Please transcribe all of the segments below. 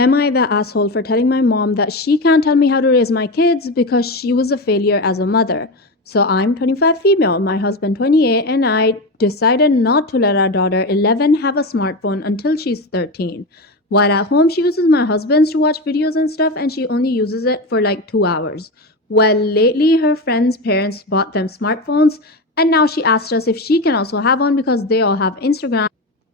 Am I the asshole for telling my mom that she can't tell me how to raise my kids because she was a failure as a mother? So I'm 25 female, my husband 28, and I decided not to let our daughter 11 have a smartphone until she's 13. While at home, she uses my husband's to watch videos and stuff, and she only uses it for like 2 hours. Well, lately her friends' parents bought them smartphones, and now she asked us if she can also have one because they all have Instagram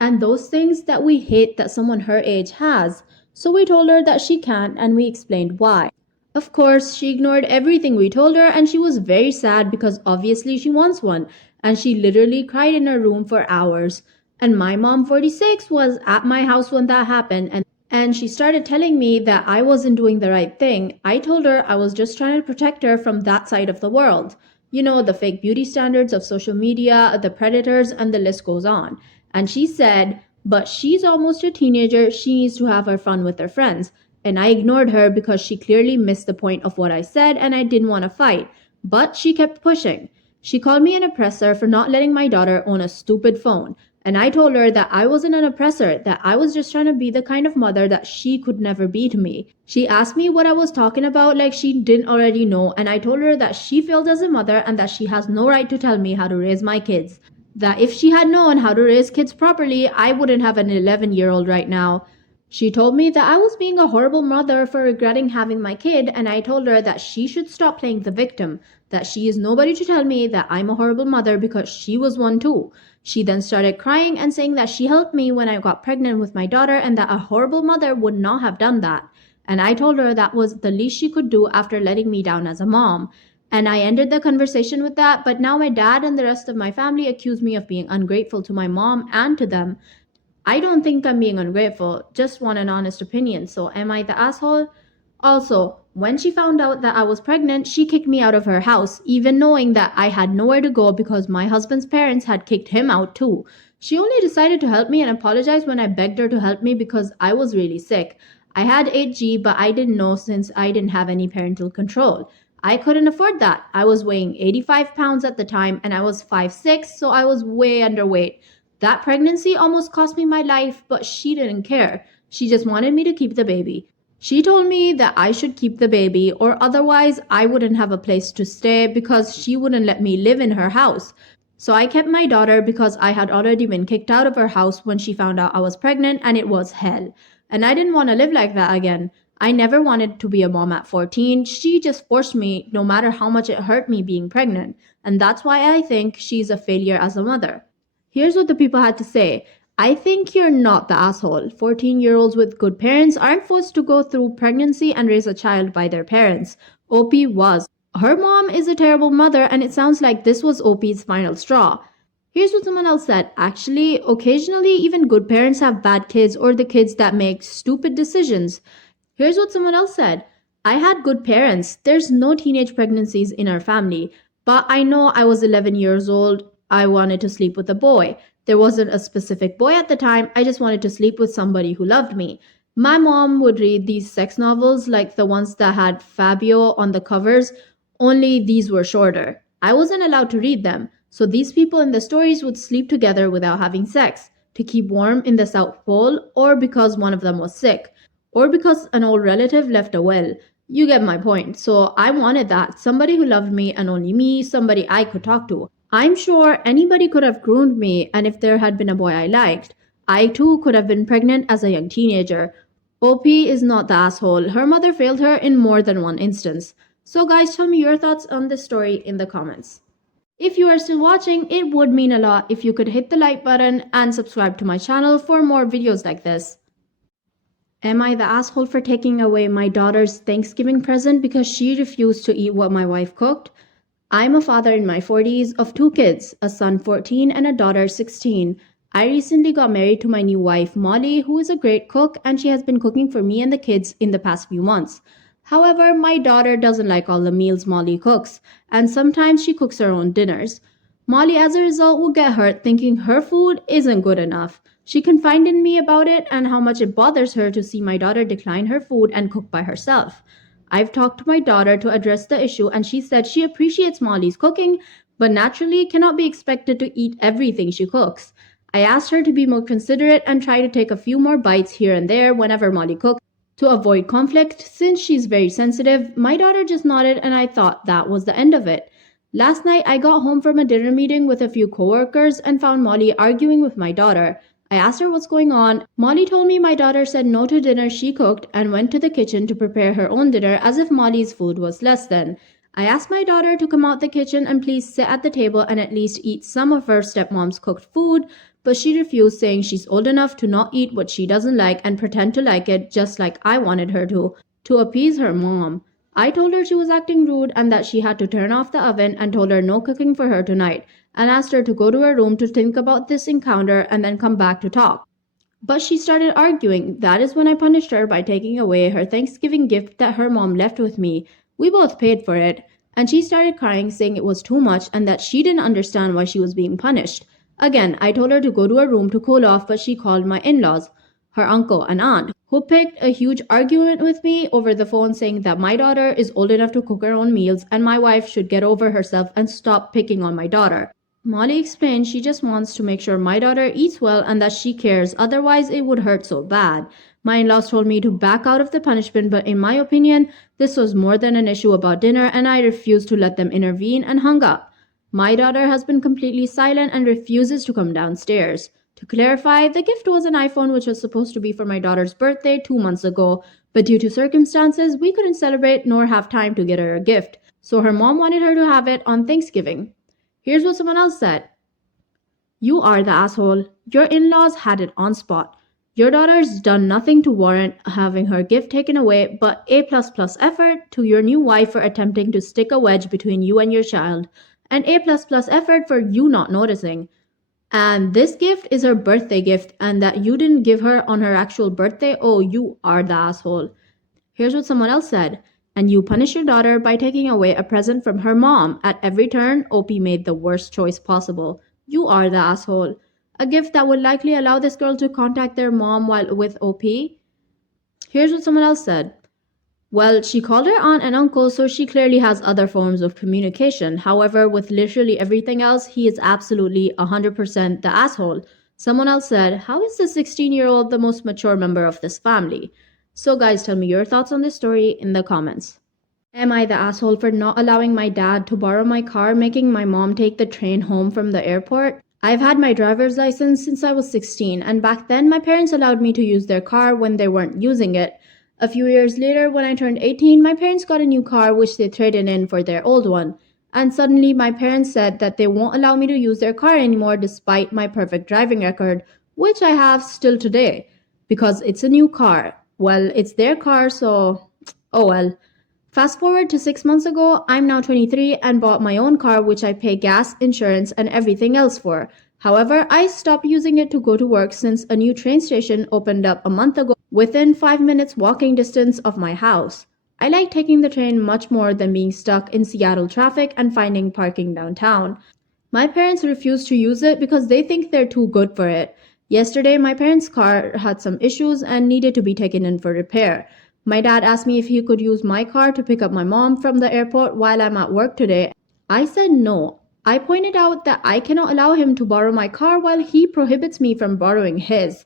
and those things that we hate that someone her age has. So we told her that she can't and we explained why. Of course, she ignored everything we told her and she was very sad because obviously she wants one. And she literally cried in her room for hours. And my mom, 46, was at my house when that happened and she started telling me that I wasn't doing the right thing. I told her I was just trying to protect her from that side of the world. You know, the fake beauty standards of social media, the predators, and the list goes on. And she said, but she's almost a teenager, she needs to have her fun with her friends. And I ignored her because she clearly missed the point of what I said and I didn't want to fight. But she kept pushing. She called me an oppressor for not letting my daughter own a stupid phone. And I told her that I wasn't an oppressor, that I was just trying to be the kind of mother that she could never be to me. She asked me what I was talking about like she didn't already know, and I told her that she failed as a mother and that she has no right to tell me how to raise my kids. That if she had known how to raise kids properly, I wouldn't have an 11-year-old right now. She told me that I was being a horrible mother for regretting having my kid, and I told her that she should stop playing the victim, that she is nobody to tell me that I'm a horrible mother because she was one too. She then started crying and saying that she helped me when I got pregnant with my daughter and that a horrible mother would not have done that. And I told her that was the least she could do after letting me down as a mom. And I ended the conversation with that, but now my dad and the rest of my family accuse me of being ungrateful to my mom and to them. I don't think I'm being ungrateful, just want an honest opinion, so am I the asshole? Also, when she found out that I was pregnant, she kicked me out of her house, even knowing that I had nowhere to go because my husband's parents had kicked him out too. She only decided to help me and apologize when I begged her to help me because I was really sick. I had 8G, but I didn't know since I didn't have any parental control. I couldn't afford that. I was weighing 85 pounds at the time and I was 5'6", so I was way underweight. That pregnancy almost cost me my life, but she didn't care. She just wanted me to keep the baby. She told me that I should keep the baby or otherwise I wouldn't have a place to stay because she wouldn't let me live in her house. So I kept my daughter because I had already been kicked out of her house when she found out I was pregnant and it was hell. And I didn't want to live like that again. I never wanted to be a mom at 14. She just forced me no matter how much it hurt me being pregnant. And that's why I think she's a failure as a mother. Here's what the people had to say. I think you're not the asshole. 14-year-olds with good parents aren't forced to go through pregnancy and raise a child by their parents. OP was. Her mom is a terrible mother and it sounds like this was OP's final straw. Here's what someone else said. Actually, occasionally even good parents have bad kids or the kids that make stupid decisions. Here's what someone else said. I had good parents. There's no teenage pregnancies in our family. But I know I was 11 years old. I wanted to sleep with a boy. There wasn't a specific boy at the time. I just wanted to sleep with somebody who loved me. My mom would read these sex novels like the ones that had Fabio on the covers, only these were shorter. I wasn't allowed to read them. So these people in the stories would sleep together without having sex, to keep warm in the South Pole, or because one of them was sick, or because an old relative left a well. You get my point. So I wanted that. Somebody who loved me and only me, somebody I could talk to. I'm sure anybody could have groomed me, and if there had been a boy I liked, I too could have been pregnant as a young teenager. OP is not the asshole. Her mother failed her in more than one instance. So guys, tell me your thoughts on this story in the comments. If you are still watching, it would mean a lot if you could hit the like button and subscribe to my channel for more videos like this. Am I the asshole for taking away my daughter's Thanksgiving present because she refused to eat what my wife cooked? I'm a father in my 40s of 2 kids, a son 14 and a daughter 16. I recently got married to my new wife, Molly, who is a great cook and she has been cooking for me and the kids in the past few months. However, my daughter doesn't like all the meals Molly cooks, and sometimes she cooks her own dinners. Molly, as a result, will get hurt thinking her food isn't good enough. She confided in me about it and how much it bothers her to see my daughter decline her food and cook by herself. I've talked to my daughter to address the issue and she said she appreciates Molly's cooking, but naturally cannot be expected to eat everything she cooks. I asked her to be more considerate and try to take a few more bites here and there whenever Molly cooks, To avoid conflict, since she's very sensitive, my daughter just nodded and I thought that was the end of it. Last night, I got home from a dinner meeting with a few coworkers and found Molly arguing with my daughter. I asked her what's going on. Molly told me my daughter said no to dinner she cooked and went to the kitchen to prepare her own dinner as if Molly's food was less than. I asked my daughter to come out the kitchen and please sit at the table and at least eat some of her stepmom's cooked food, but she refused, saying she's old enough to not eat what she doesn't like and pretend to like it just like I wanted her to appease her mom. I told her she was acting rude and that she had to turn off the oven and told her no cooking for her tonight and asked her to go to her room to think about this encounter and then come back to talk. But she started arguing. That is when I punished her by taking away her Thanksgiving gift that her mom left with me. We both paid for it. And she started crying, saying it was too much and that she didn't understand why she was being punished. Again, I told her to go to her room to cool off, but she called my in-laws, her uncle and aunt, who picked a huge argument with me over the phone, saying that my daughter is old enough to cook her own meals and my wife should get over herself and stop picking on my daughter. Molly explained she just wants to make sure my daughter eats well and that she cares, otherwise it would hurt so bad. My in-laws told me to back out of the punishment, but in my opinion, this was more than an issue about dinner and I refused to let them intervene and hung up. My daughter has been completely silent and refuses to come downstairs. To clarify, the gift was an iPhone which was supposed to be for my daughter's birthday 2 months ago, but due to circumstances, we couldn't celebrate nor have time to get her a gift, so her mom wanted her to have it on Thanksgiving. Here's what someone else said. You are the asshole. Your in-laws had it on spot. Your daughter's done nothing to warrant having her gift taken away, but A++ effort to your new wife for attempting to stick a wedge between you and your child, and A++ effort for you not noticing. And this gift is her birthday gift, and that you didn't give her on her actual birthday. Oh, you are the asshole. Here's what someone else said. And you punish your daughter by taking away a present from her mom. At every turn, OP made the worst choice possible. You are the asshole. A gift that would likely allow this girl to contact their mom while with OP. Here's what someone else said. Well, she called her aunt and uncle, so she clearly has other forms of communication. However, with literally everything else, he is absolutely 100% the asshole. Someone else said, how is the 16-year-old the most mature member of this family? So guys, tell me your thoughts on this story in the comments. Am I the asshole for not allowing my dad to borrow my car, making my mom take the train home from the airport? I've had my driver's license since I was 16, and back then my parents allowed me to use their car when they weren't using it. A few years later, when I turned 18, my parents got a new car which they traded in for their old one. And suddenly my parents said that they won't allow me to use their car anymore despite my perfect driving record, which I have still today, because it's a new car. Well, it's their car, so oh well. Fast forward to 6 months ago, I'm now 23 and bought my own car which I pay gas, insurance, and everything else for. However, I stopped using it to go to work since a new train station opened up a month ago within 5 minutes walking distance of my house. I like taking the train much more than being stuck in Seattle traffic and finding parking downtown. My parents refuse to use it because they think they're too good for it. Yesterday, my parents' car had some issues and needed to be taken in for repair. My dad asked me if he could use my car to pick up my mom from the airport while I'm at work today. I said no. I pointed out that I cannot allow him to borrow my car while he prohibits me from borrowing his.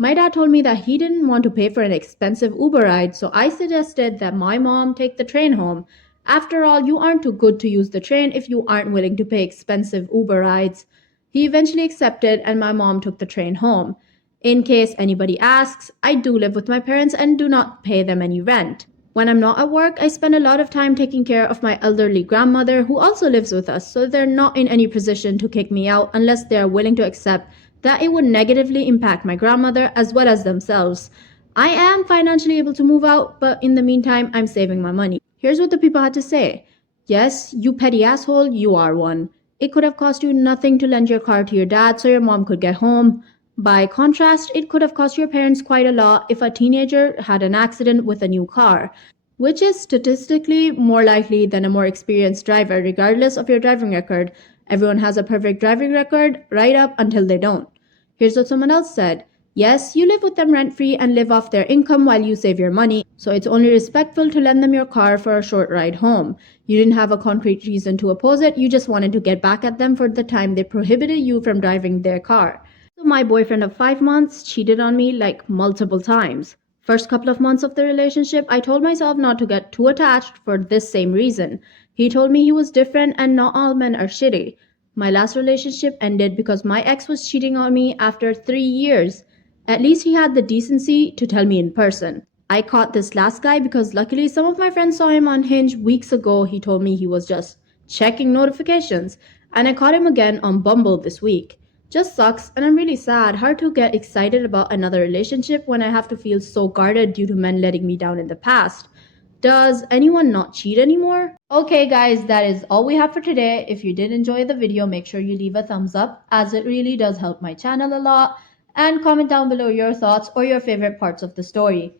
My dad told me that he didn't want to pay for an expensive Uber ride, so I suggested that my mom take the train home. After all, you aren't too good to use the train if you aren't willing to pay expensive Uber rides. He eventually accepted and my mom took the train home. In case anybody asks, I do live with my parents and do not pay them any rent. When I'm not at work, I spend a lot of time taking care of my elderly grandmother who also lives with us, so they're not in any position to kick me out unless they are willing to accept that it would negatively impact my grandmother as well as themselves. I am financially able to move out, but in the meantime, I'm saving my money. Here's what the people had to say. Yes, you petty asshole, you are one. It could have cost you nothing to lend your car to your dad so your mom could get home. By contrast, it could have cost your parents quite a lot if a teenager had an accident with a new car, which is statistically more likely than a more experienced driver regardless of your driving record. Everyone has a perfect driving record right up until they don't. Here's what someone else said. Yes, you live with them rent-free and live off their income while you save your money, so it's only respectful to lend them your car for a short ride home. You didn't have a concrete reason to oppose it, you just wanted to get back at them for the time they prohibited you from driving their car. So my boyfriend of 5 months cheated on me like multiple times. First couple of months of the relationship, I told myself not to get too attached for this same reason. He told me he was different and not all men are shitty. My last relationship ended because my ex was cheating on me after 3 years. At least he had the decency to tell me in person. I caught this last guy because luckily some of my friends saw him on Hinge weeks ago. He told me he was just checking notifications, and I caught him again on Bumble this week. Just sucks, and I'm really sad. Hard to get excited about another relationship when I have to feel so guarded due to men letting me down in the past. Does anyone not cheat anymore? Okay, guys, that is all we have for today. If you did enjoy the video, make sure you leave a thumbs up as it really does help my channel a lot. And comment down below your thoughts or your favorite parts of the story.